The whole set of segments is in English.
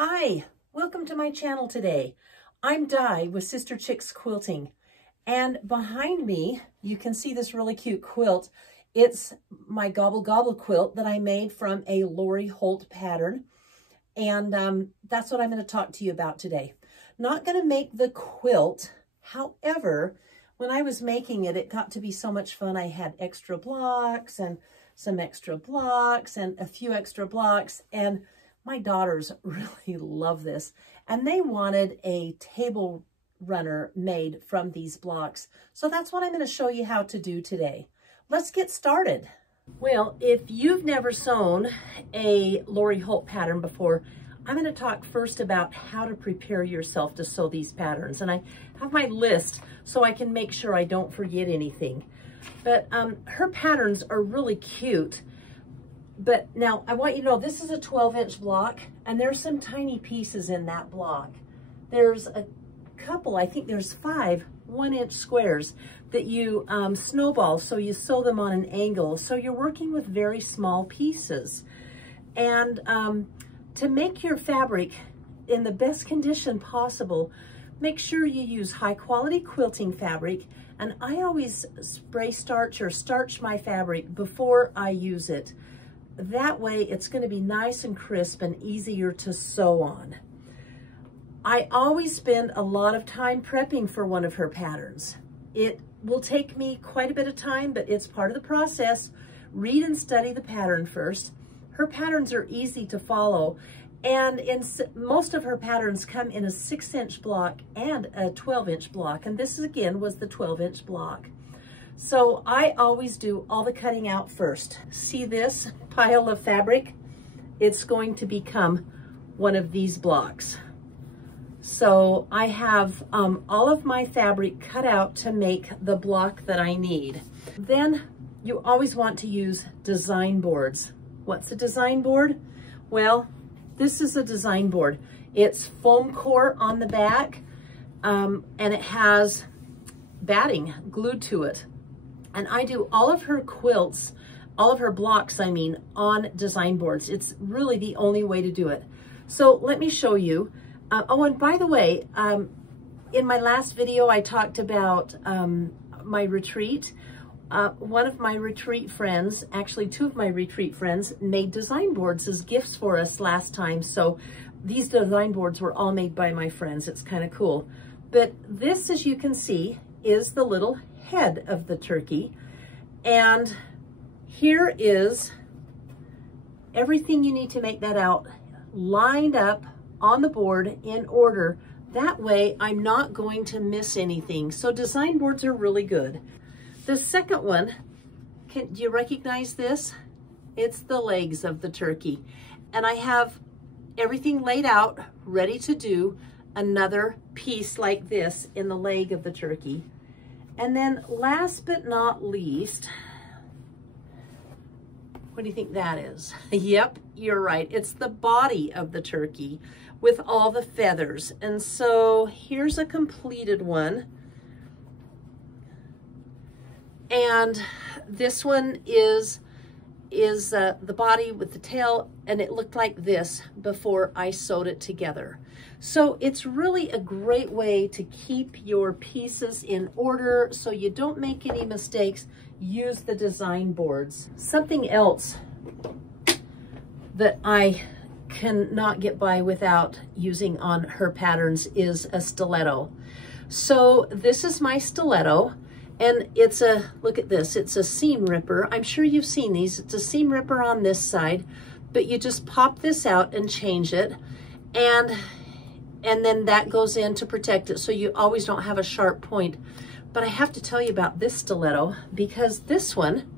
Hi, welcome to my channel today. I'm Di with Sister Chicks Quilting, and behind me you can see this really cute quilt. It's my Gobble Gobble quilt that I made from a Lori Holt pattern, and that's what I'm going to talk to you about today. Not going to make the quilt, however, when I was making it, it got to be so much fun. I had extra blocks and some extra blocks and a few extra blocks, and my daughters really love this, and they wanted a table runner made from these blocks. So that's what I'm going to show you how to do today. Let's get started. Well, if you've never sewn a Lori Holt pattern before, I'm going to talk first about how to prepare yourself to sew these patterns. And I have my list so I can make sure I don't forget anything. But her patterns are really cute. But now I want you to know this is a 12-inch block, and there's some tiny pieces in that block. There's a couple, I think there's 5 1-inch squares that you snowball, so you sew them on an angle. So you're working with very small pieces. And to make your fabric in the best condition possible, make sure you use high quality quilting fabric. And I always spray starch or starch my fabric before I use it. That way it's going to be nice and crisp and easier to sew on. I always spend a lot of time prepping for one of her patterns. It will take me quite a bit of time, but it's part of the process. Read and study the pattern first. Her patterns are easy to follow, and most of her patterns come in a 6-inch block and a 12-inch block, and this again was the 12-inch block. So I always do all the cutting out first. See this pile of fabric? It's going to become one of these blocks. So I have all of my fabric cut out to make the block that I need. Then you always want to use design boards. What's a design board? Well, this is a design board. It's foam core on the back, and it has batting glued to it. And I do all of her quilts, all of her blocks, I mean, on design boards. It's really the only way to do it. So let me show you. Oh, and by the way, in my last video, I talked about my retreat. One of my retreat friends, actually 2 of my retreat friends, made design boards as gifts for us last time. So these design boards were all made by my friends. It's kind of cool. But this, as you can see, is the little head of the turkey. And here is everything you need to make that out lined up on the board in order. That way I'm not going to miss anything. So design boards are really good. The second one, do you recognize this? It's the legs of the turkey. And I have everything laid out, ready to do another piece like this in the leg of the turkey. And then last but not least, what do you think that is? Yep, you're right. It's the body of the turkey with all the feathers. And so here's a completed one. And this one is the body with the tail, and it looked like this before I sewed it together. So it's really a great way to keep your pieces in order so you don't make any mistakes. Use the design boards. Something else that I cannot get by without using on her patterns is a stiletto. So this is my stiletto. And it's a, look at this, it's a seam ripper. I'm sure you've seen these. It's a seam ripper on this side, but you just pop this out and change it. And then that goes in to protect it, so you always don't have a sharp point. But I have to tell you about this stiletto, because this one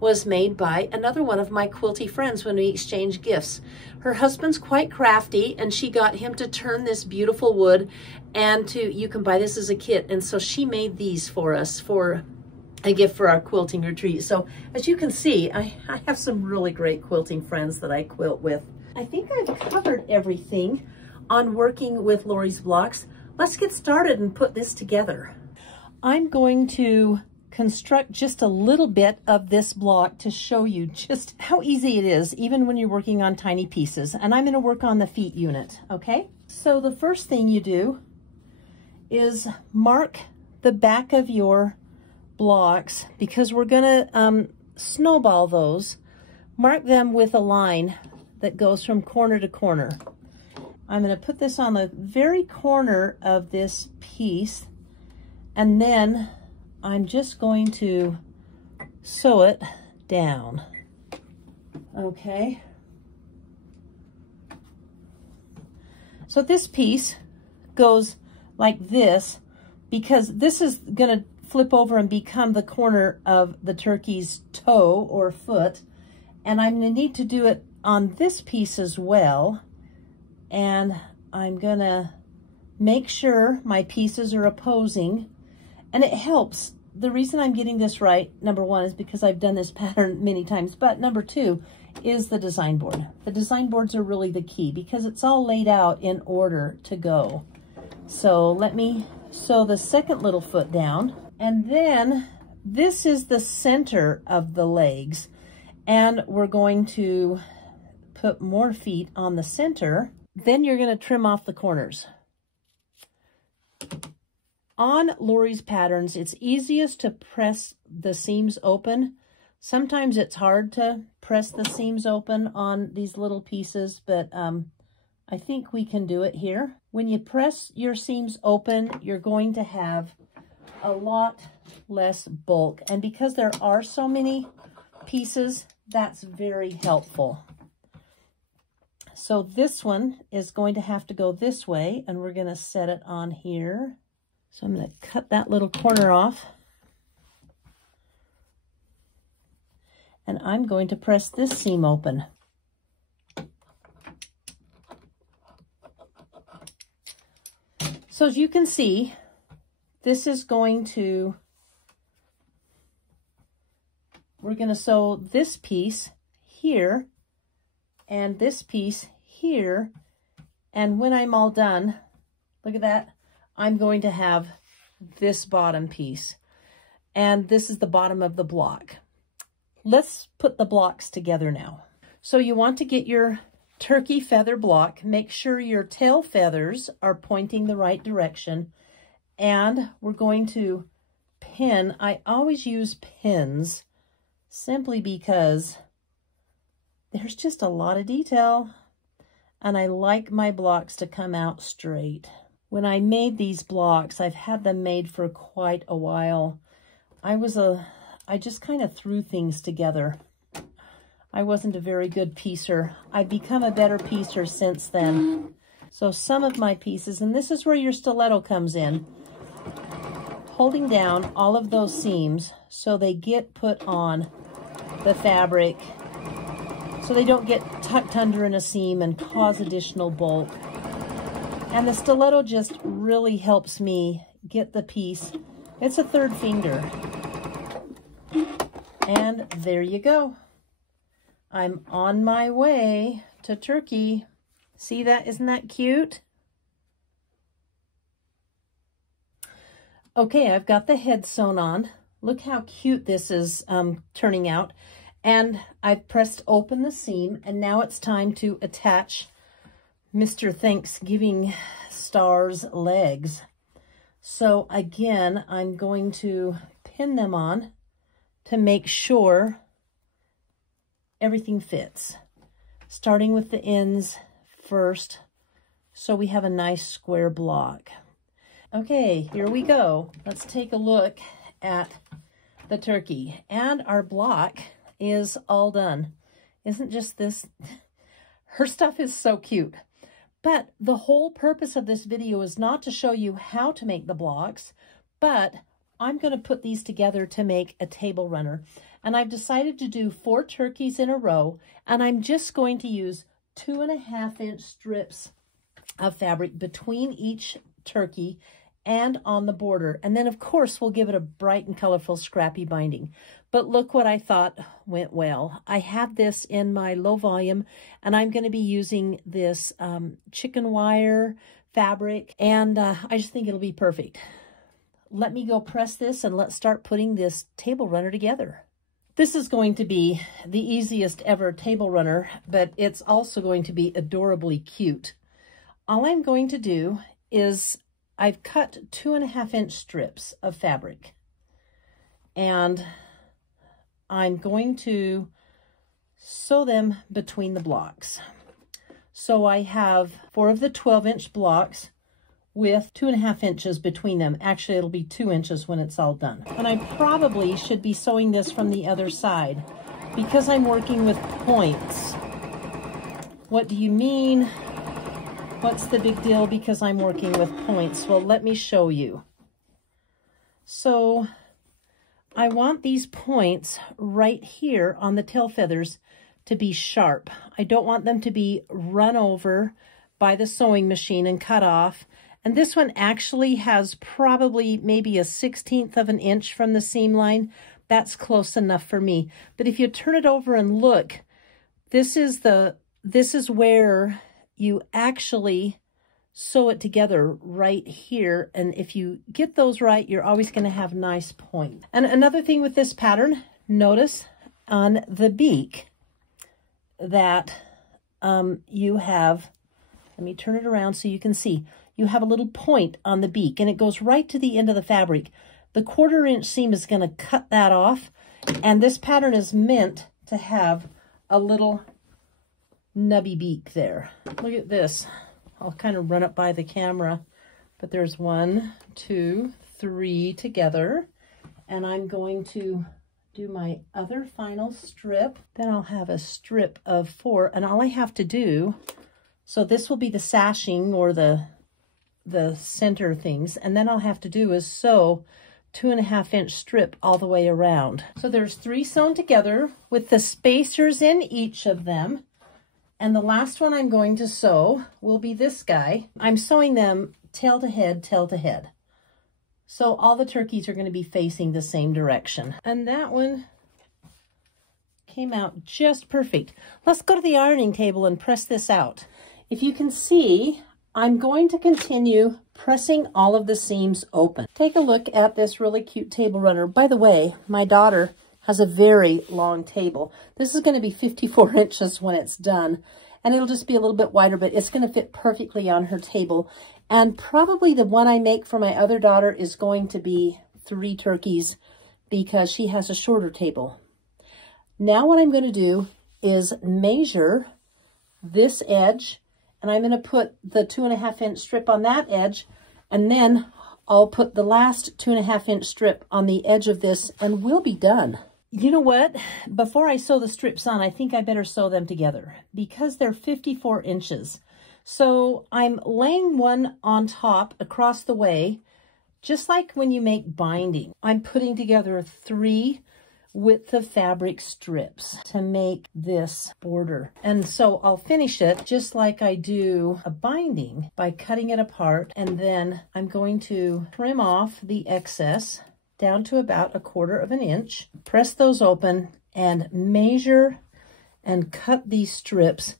was made by another one of my quilty friends when we exchanged gifts. Her husband's quite crafty, and she got him to turn this beautiful wood, and you can buy this as a kit. And so she made these for us for a gift for our quilting retreat. So as you can see, I have some really great quilting friends that I quilt with. I think I've covered everything on working with Lori's blocks. Let's get started and put this together. I'm going to construct just a little bit of this block to show you just how easy it is, even when you're working on tiny pieces. And I'm going to work on the feet unit, okay? So the first thing you do is mark the back of your blocks, because we're going to snowball those. Mark them with a line that goes from corner to corner. I'm going to put this on the very corner of this piece, and then I'm just going to sew it down. Okay. So this piece goes like this, because this is going to flip over and become the corner of the turkey's toe or foot. And I'm going to need to do it on this piece as well. And I'm going to make sure my pieces are opposing. And it helps. The reason I'm getting this right, number one, is because I've done this pattern many times. But number two is the design board. The design boards are really the key, because it's all laid out in order to go. So let me sew the second little foot down. And then this is the center of the legs. And we're going to put more feet on the center. Then you're going to trim off the corners. On Lori's patterns, it's easiest to press the seams open. Sometimes it's hard to press the seams open on these little pieces, but I think we can do it here. When you press your seams open, you're going to have a lot less bulk. And because there are so many pieces, that's very helpful. So this one is going to have to go this way, and we're going to set it on here. So I'm going to cut that little corner off. And I'm going to press this seam open. So as you can see, this is going to, we're going to sew this piece here and this piece here. And when I'm all done, look at that, I'm going to have this bottom piece. And this is the bottom of the block. Let's put the blocks together now. So you want to get your turkey feather block. Make sure your tail feathers are pointing the right direction. And we're going to pin. I always use pins simply because there's just a lot of detail. And I like my blocks to come out straight. When I made these blocks, I've had them made for quite a while. I just kind of threw things together. I wasn't a very good piecer. I've become a better piecer since then. So some of my pieces, and this is where your stiletto comes in, holding down all of those seams so they get put on the fabric, so they don't get tucked under in a seam and cause additional bulk. And the stiletto just really helps me get the piece. It's a third finger. And there you go. I'm on my way to turkey. See that? Isn't that cute? Okay, I've got the head sewn on. Look how cute this is turning out. And I've pressed open the seam, and now it's time to attach Mr. Thanksgiving Star's legs. So again, I'm going to pin them on to make sure everything fits. Starting with the ends first, so we have a nice square block. Okay, here we go. Let's take a look at the turkey. And our block is all done. Isn't just this, her stuff is so cute. But the whole purpose of this video is not to show you how to make the blocks, but I'm going to put these together to make a table runner. And I've decided to do 4 turkeys in a row, and I'm just going to use 2.5-inch strips of fabric between each turkey and on the border. And then, of course, we'll give it a bright and colorful scrappy binding. But look what I thought went well. I have this in my low volume, and I'm going to be using this chicken wire fabric, and I just think it'll be perfect. let me go press this and let's start putting this table runner together. This is going to be the easiest ever table runner, but it's also going to be adorably cute. All I'm going to do is I've cut 2.5-inch strips of fabric, and I'm going to sew them between the blocks. So I have 4 of the 12-inch blocks with 2.5 inches between them. Actually, it'll be 2 inches when it's all done. And I probably should be sewing this from the other side because I'm working with points. What do you mean? What's the big deal because I'm working with points? Well, let me show you. So I want these points right here on the tail feathers to be sharp. I don't want them to be run over by the sewing machine and cut off. And this one actually has probably maybe a 1/16 of an inch from the seam line. That's close enough for me. But if you turn it over and look, this is where you actually sew it together right here. And if you get those right, you're always going to have nice points. And another thing with this pattern, notice on the beak that you have, let me turn it around so you can see, you have a little point on the beak and it goes right to the end of the fabric. The 1/4 inch seam is going to cut that off, and this pattern is meant to have a little nubby beak there. Look at this. I'll kind of run it by the camera, but there's 1, 2, 3 together, and I'm going to do my other final strip. Then I'll have a strip of 4, and all I have to do, so this will be the sashing or the center things, and then I'll have to do is sew 2.5-inch strip all the way around. So there's 3 sewn together with the spacers in each of them. And the last one I'm going to sew will be this guy. I'm sewing them tail to head, tail to head. So all the turkeys are going to be facing the same direction. And that one came out just perfect. Let's go to the ironing table and press this out. If you can see, I'm going to continue pressing all of the seams open. Take a look at this really cute table runner. By the way, my daughter has a very long table. This is going to be 54 inches when it's done, and it'll just be a little bit wider, but it's going to fit perfectly on her table. And probably the one I make for my other daughter is going to be 3 turkeys because she has a shorter table. Now what I'm going to do is measure this edge, and I'm going to put the 2.5-inch strip on that edge, and then I'll put the last 2.5-inch strip on the edge of this, and we'll be done. You know what? Before I sew the strips on, I think I better sew them together because they're 54 inches. So I'm laying one on top across the way, just like when you make binding. I'm putting together 3 width of fabric strips to make this border. And so I'll finish it just like I do a binding by cutting it apart, and then I'm going to trim off the excess down to about 1/4 of an inch, press those open, and measure and cut these strips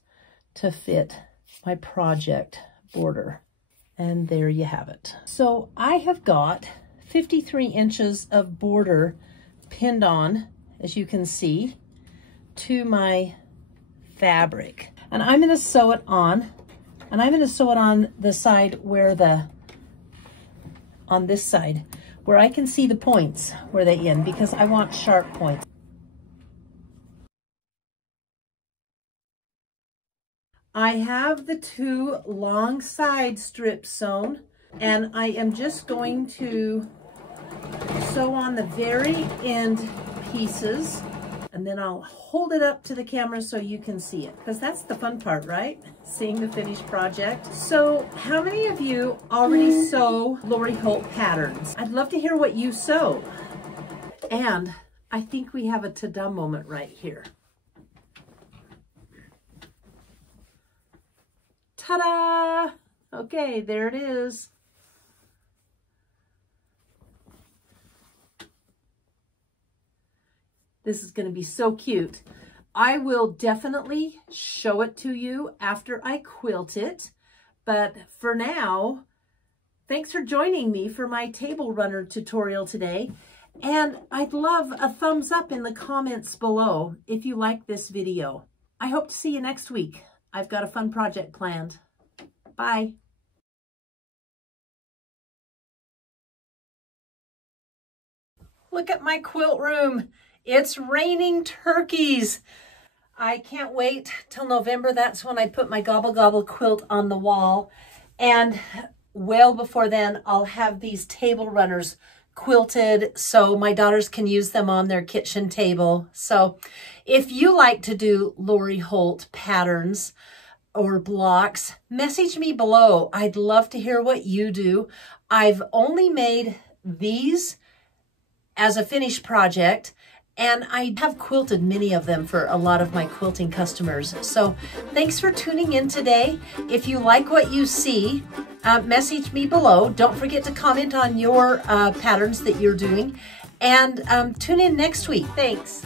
to fit my project border. And there you have it. So I have got 53 inches of border pinned on, as you can see, to my fabric. And I'm going to sew it on, and I'm going to sew it on the side where on this side, where I can see the points where they end, because I want sharp points. I have the 2 long side strips sewn, and I am just going to sew on the very end pieces, and then I'll hold it up to the camera so you can see it, because that's the fun part, right? Seeing the finished project. So how many of you already sew Lori Holt patterns? I'd love to hear what you sew. And I think we have a ta-da moment right here. Ta-da! Okay, there it is. This is going to be so cute. I will definitely show it to you after I quilt it, but for now, Thanks for joining me for my table runner tutorial today. And I'd love a thumbs up in the comments below if you like this video. I hope to see you next week. I've got a fun project planned. Bye. Look at my quilt room. It's raining turkeys. I can't wait till November. That's when I put my Gobble Gobble quilt on the wall. And well before then, I'll have these table runners quilted so my daughters can use them on their kitchen table. So if you like to do Lori Holt patterns or blocks, message me below. I'd love to hear what you do. I've only made these as a finished project, and I have quilted many of them for a lot of my quilting customers. So thanks for tuning in today. If you like what you see, message me below. Don't forget to comment on your patterns that you're doing, and tune in next week. Thanks.